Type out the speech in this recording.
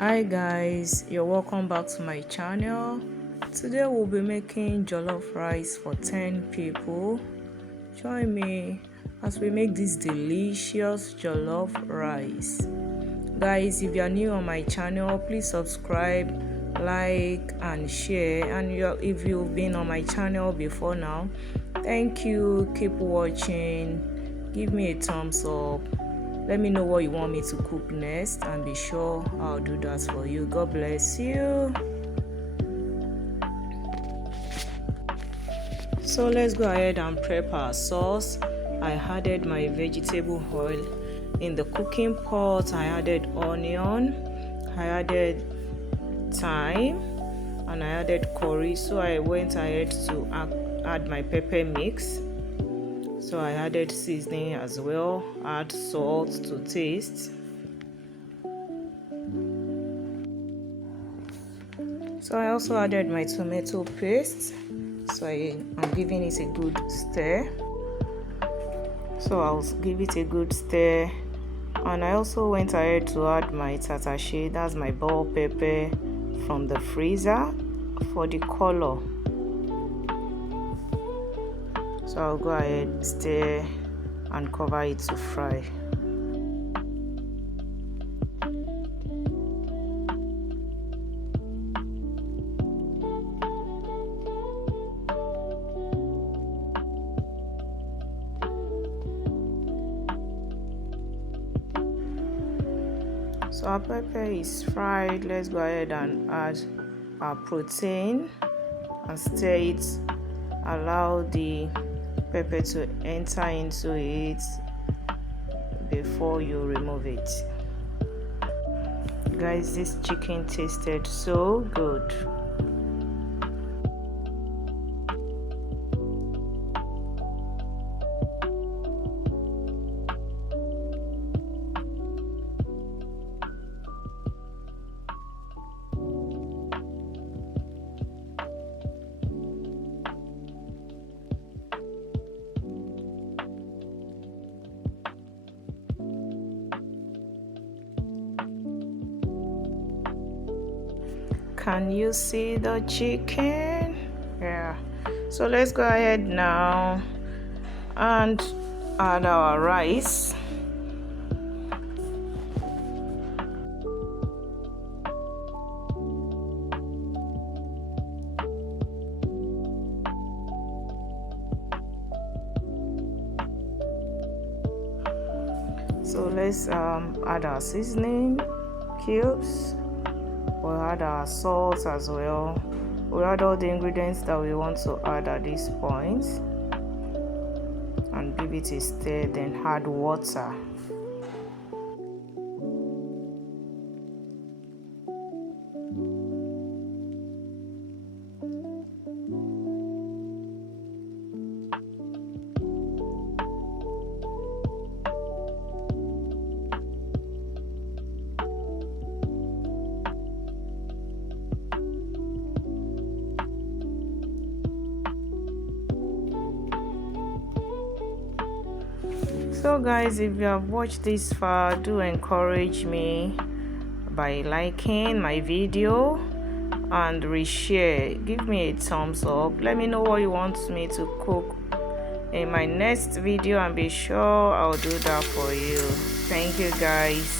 Hi guys, you're welcome back to my channel. Today we'll be making jollof rice for 10 people. Join me as we make this delicious jollof rice. Guys, if you are new on my channel, please subscribe, like and share. And if you've been on my channel before now, thank you. Keep watching, give me a thumbs up. Let me know what you want me to cook next, and be sure I'll do that for you. God bless you. So let's go ahead and prep our sauce. I added my vegetable oil in the cooking pot. I added onion, I added thyme, and I added curry. So I went ahead to add my pepper mix. So I added seasoning as well, add salt to taste. So I also added my tomato paste. So I'm giving it a good stir. So I'll give it a good stir. And I also went ahead to add my tatashe, that's my bell pepper from the freezer, for the color. So I'll go ahead, stir and cover it to fry. So our pepper is fried. Let's go ahead and add our protein and stir it. Allow the pepper to enter into it before you remove it. Guys, this chicken tasted so good. Can you see the chicken? Yeah. So let's go ahead now and add our rice. So let's add our seasoning cubes. We'll add our salt as well. We'll add all the ingredients that we want to add at this point and give it a stir, then add water. So guys, if you have watched this far, do encourage me by liking my video and reshare. Give me a thumbs up. Let me know what you want me to cook in my next video, and be sure I'll do that for you. Thank you guys.